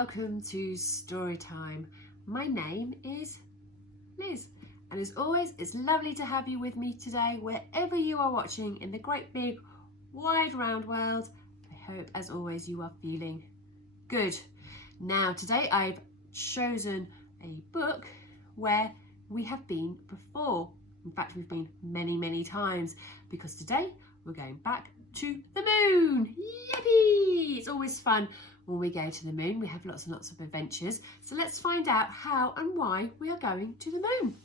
welcome to Storytime. My name is Liz, and as always, it's lovely to have you with me today, wherever you are watching in the great big wide round world. I hope, as always, you are feeling good. Now, today I've chosen a book where we have been before. In fact, we've been many times, because today we're going back to the moon. Yippee! It's always fun when we go to the moon. We have lots and lots of adventures. So let's find out how and why we are going to the moon.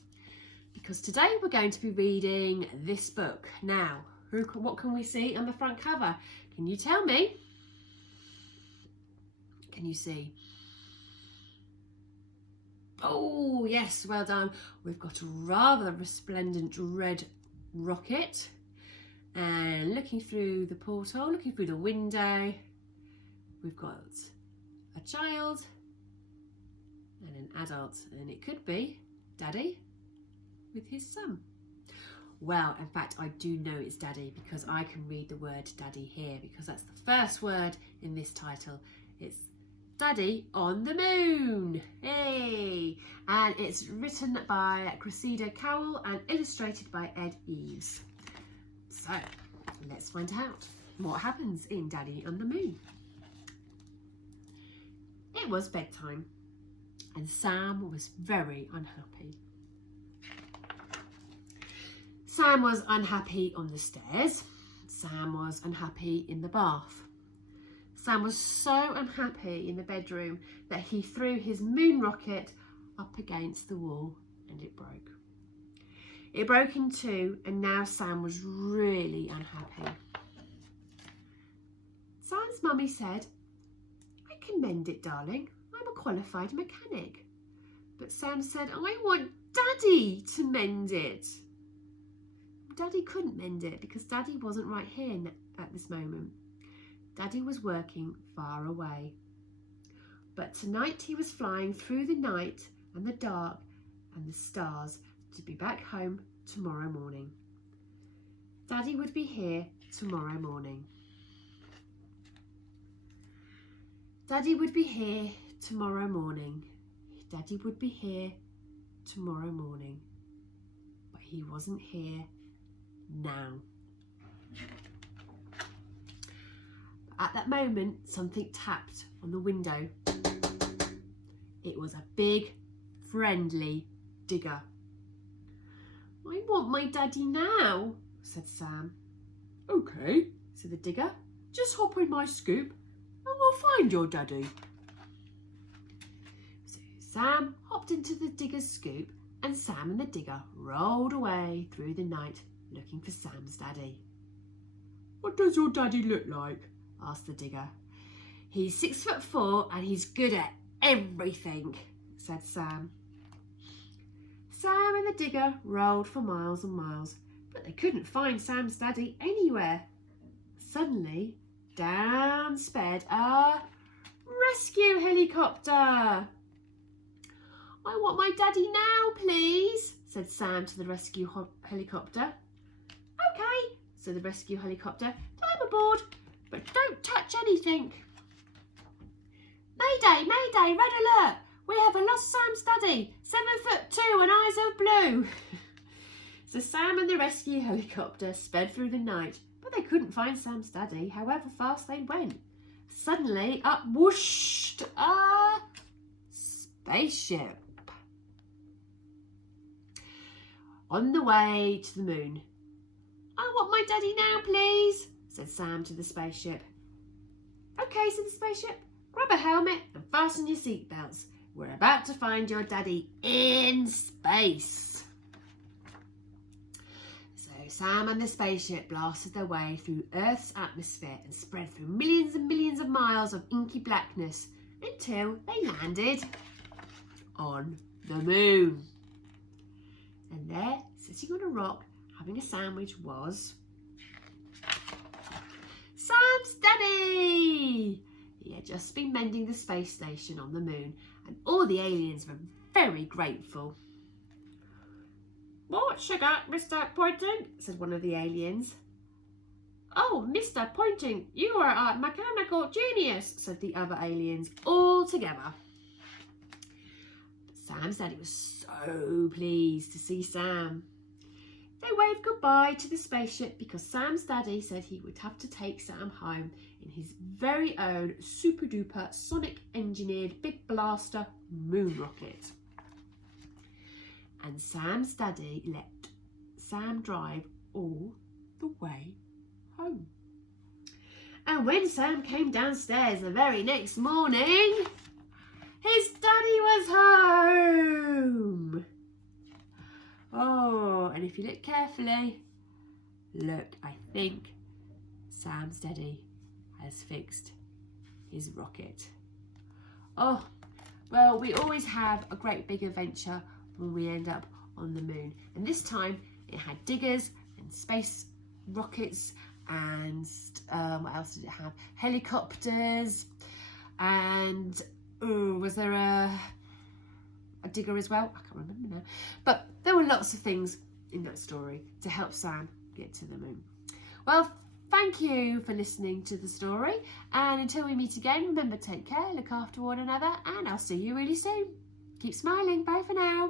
Because today we're going to be reading this book. Now, what can we see on the front cover? Can you tell me? Can you see? Oh, yes, well done. We've got a rather resplendent red rocket. And looking through the porthole, looking through the window, we've got a child and an adult, and it could be Daddy with his son. Well, in fact, I do know it's Daddy because I can read the word Daddy here, because that's the first word in this title. It's Daddy on the Moon. Hey! And it's written by Cressida Cowell and illustrated by Ed Eves. So, let's find out what happens in Daddy on the Moon. It was bedtime, and Sam was very unhappy. Sam was unhappy on the stairs. Sam was unhappy in the bath. Sam was so unhappy in the bedroom that he threw his moon rocket up against the wall and it broke. It broke in two, and now Sam was really unhappy. Sam's mummy said, "I can mend it, darling. I'm a qualified mechanic." But Sam said, "I want Daddy to mend it." Daddy couldn't mend it because Daddy wasn't right here at this moment. Daddy was working far away. But tonight he was flying through the night and the dark and the stars to be back home tomorrow morning. Daddy would be here tomorrow morning. Daddy would be here tomorrow morning. Daddy would be here tomorrow morning. But he wasn't here now. At that moment, something tapped on the window. It was a big, friendly digger. "I want my Daddy now," said Sam. "Okay," said the digger. "Just hop in my scoop and we'll find your Daddy." So Sam hopped into the digger's scoop, and Sam and the digger rolled away through the night looking for Sam's Daddy. "What does your Daddy look like?" asked the digger. "He's 6'4" and he's good at everything," said Sam. Sam and the digger rolled for miles and miles, but they couldn't find Sam's Daddy anywhere. Suddenly, down sped a rescue helicopter. "I want my Daddy now, please," said Sam to the rescue helicopter. "Okay," said the rescue helicopter. "Climb aboard, but don't touch anything." "Mayday, mayday, red alert! We have a lost Sam's Daddy, 7'2" and eyes of blue." So Sam and the rescue helicopter sped through the night, but they couldn't find Sam's Daddy, however fast they went. Suddenly, up whooshed a spaceship. On the way to the moon. "I want my Daddy now, please," said Sam to the spaceship. "Okay," said the spaceship. "Grab a helmet and fasten your seatbelts. We're about to find your Daddy in space." So Sam and the spaceship blasted their way through Earth's atmosphere and spread through millions and millions of miles of inky blackness until they landed on the moon. And there, sitting on a rock, having a sandwich, was Sam's Daddy! He had just been mending the space station on the moon, and all the aliens were very grateful. "More sugar, Mr. Pointing," said one of the aliens. "Oh, Mr. Pointing, you are a mechanical genius," said the other aliens all together. Sam's daddy was so pleased to see Sam. They waved goodbye to the spaceship because Sam's daddy said he would have to take Sam home in his very own super duper sonic engineered big blaster moon rocket. And Sam's daddy let Sam drive all the way home. And when Sam came downstairs the very next morning, his daddy was home. Oh, and if you look carefully, look, I think Sam's daddy has fixed his rocket. Oh, well, we always have a great big adventure when we end up on the moon. And this time it had diggers and space rockets and what else did it have? Helicopters, and was there a digger as well? I can't remember now. But there were lots of things in that story to help Sam get to the moon. Well, thank you for listening to the story, and until we meet again, remember, take care, look after one another, and I'll see you really soon. Keep smiling. Bye for now.